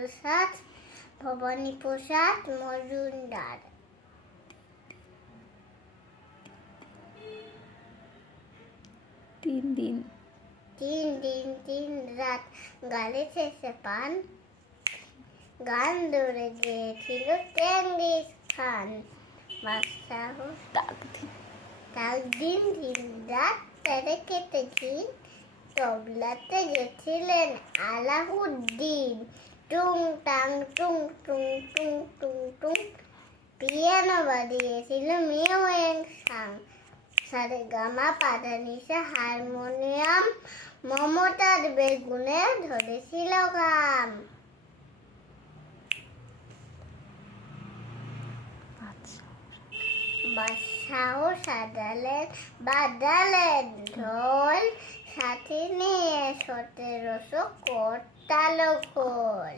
প্রসাদ ভবানী প্রসাদ মজুমদার। 3 দিন 3 দিন 3 রাত গালে শেষে পান, গান ধরে গিয়েছিল চেঙ্গিস খান। বাদশাহ তার দিন 3 রাত তেরে কেটেছি, তবলাতে গেছিলেন আলাউদ্দিন। টুং টাং টুং টুং টুং টুং টুং, পিয়ানো বাজিয়েছিল মিওয়েং সাং। সারেগামা পাধানিসা হারমোনিয়াম, মমতার বেগুনে ধরেছিল গাম। বাদশাহ বাজালেন ঢোল, সাথে নিয়ে 1700 করতাল খোল।